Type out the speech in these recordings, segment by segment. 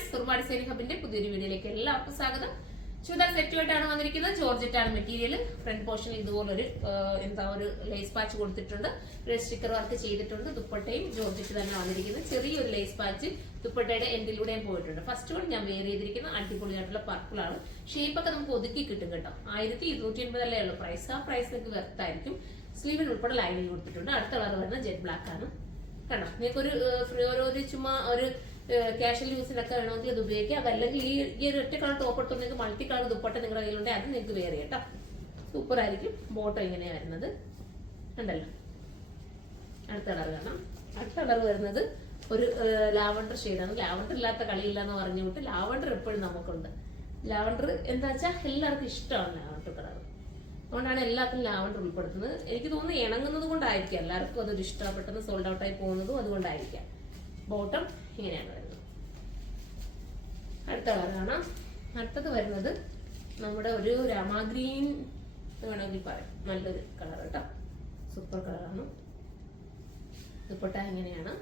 Friends, Soorma design ഹബിന്റെ പുതിയൊരു വീഡിയോയിലേക്ക് എല്ലാവർക്കും സ്വാഗതം. ചുരിദാർ സെറ്റുമായിട്ടാണ് വന്നിരിക്കുന്നത്. ജോർജറ്റ് ആണ് മെറ്റീരിയൽ. ഫ്രണ്ട് പോർഷനിൽ ഇതുപോലൊരു ഒരു ലേസ് പാച്ച് കൊടുത്തിട്ടുണ്ട്. ഒരു സ്റ്റിക്കർ വർക്ക് ചെയ്തിട്ടുണ്ട്. ദുപ്പട്ടയും ജോർജറ്റ് തന്നെ വന്നിരിക്കുന്നത്. ചെറിയൊരു ലേസ് പാച്ച് ദുപ്പട്ടയുടെ എൻഡിലൂടെയും പോയിട്ടുണ്ട്. ഫസ്റ്റ് വൺ ഞാൻ വെയർ ചെയ്തിരിക്കുന്ന അടിപൊളിയായിട്ടുള്ള പർപ്പിൾ ആണ്. ഷേപ്പൊക്കെ നമുക്ക് ഒതുക്കി കിട്ടും കേട്ടോ. 1250 അല്ലേ ഉള്ളൂ പ്രൈസ്. ആ പ്രൈസ് നിങ്ങൾക്ക് വെർത്തായിരിക്കും. സ്ലീവിന് ഉൾപ്പെടെ ലൈനിങ് കൊടുത്തിട്ടുണ്ട്. അടുത്ത കളർ വരുന്നത് ജെറ്റ് ബ്ലാക്ക് ആണ്. കണ്ടോ, നിങ്ങൾക്ക് ഒരു ചുമ്മാ ഒരു കാഷ്വൽ യൂസിനൊക്കെ വേണമെങ്കിൽ അത് ഉപയോഗിക്കാം. അതല്ലെങ്കിൽ ഈ ഒരു ഒറ്റ കളർ ടോപ്പ് ഇട്ട് നിങ്ങൾക്ക് മൾട്ടി കളർ ദുപ്പട്ട നിങ്ങളുടെ കയ്യിലുണ്ടെങ്കിൽ അത് നിങ്ങൾക്ക് വേറെ കേട്ടോ. സൂപ്പർ ആയിരിക്കും. ബോട്ടം ഇങ്ങനെയാണ് വരുന്നത്. ഉണ്ടല്ലോ. അടുത്ത കളർ കാണാം. അടുത്ത കളർ വരുന്നത് ഒരു ലാവണ്ടർ ഷെയ്ഡാണ്. ലാവണ്ടർ ഇല്ലാത്ത കളിയില്ല എന്ന് പറഞ്ഞു വിട്ട് ലാവണ്ടർ എപ്പോഴും നമുക്കുണ്ട്. ലാവണ്ടർ എന്താ വെച്ചാൽ എല്ലാവർക്കും ഇഷ്ടമാണ് ലാവണ്ടർ കളർ. അതുകൊണ്ടാണ് എല്ലാത്തിനും ലാവണ്ടർ ഉൾപ്പെടുത്തുന്നത്. എനിക്ക് തോന്നുന്നു ഇണങ്ങുന്നത് കൊണ്ടായിരിക്കാം എല്ലാവർക്കും അതൊരു ഇഷ്ടപ്പെട്ടെന്ന് സോൾഡ് ഔട്ടായി പോകുന്നതും അതുകൊണ്ടായിരിക്കാം. ബോട്ടം ഇങ്ങനെയാണ് വരുന്നത്. അടുത്ത കളർ കാണാം. അടുത്തത് വരുന്നത് നമ്മുടെ ഒരു രാമാഗ്രീൻ വേണമെങ്കിൽ പറയാം. നല്ലൊരു കളർ കേട്ടോ. സൂപ്പർ കളറാണ്. ദുപ്പട്ട ഇങ്ങനെയാണ്.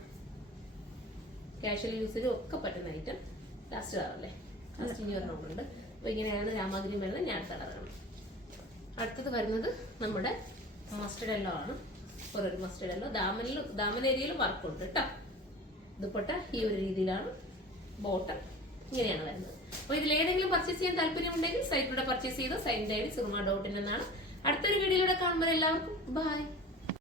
കാഷ്വൽ യൂസിലും ഒക്കെ പറ്റുന്ന ഐറ്റം. ലാസ്റ്റ് കളറല്ലേ, ലാസ്റ്റ് ഇനി ഒരെണ്ണമുണ്ട്. അപ്പൊ ഇങ്ങനെയാണ് രാമാഗ്രീൻ വരുന്നത്. ഞാൻ അടുത്ത കളറാണ്. അടുത്തത് വരുന്നത് നമ്മുടെ മസ്റ്റർഡ് യെല്ലോ ആണ്. ഒരു മസ്റ്റർഡ് യെല്ലോ. ദാമൻ ഏരിയയിലും വർക്കുണ്ട് കേട്ടോ. ദുപ്പട്ട ഈ ഒരു രീതിയിലാണ്. ബോട്ടം ഇങ്ങനെയാണ് വരുന്നത്. അപ്പൊ ഇതിൽ ഏതെങ്കിലും പർച്ചേസ് ചെയ്യാൻ താല്പര്യമുണ്ടെങ്കിൽ സൈറ്റിലൂടെ പർച്ചേസ് ചെയ്തോ. സൈറ്റിന്റെ ഐഡി surma.in എന്നാണ്. അടുത്തൊരു വീഡിയോയിലൂടെ കാണുമ്പോൾ എല്ലാവർക്കും ബൈ.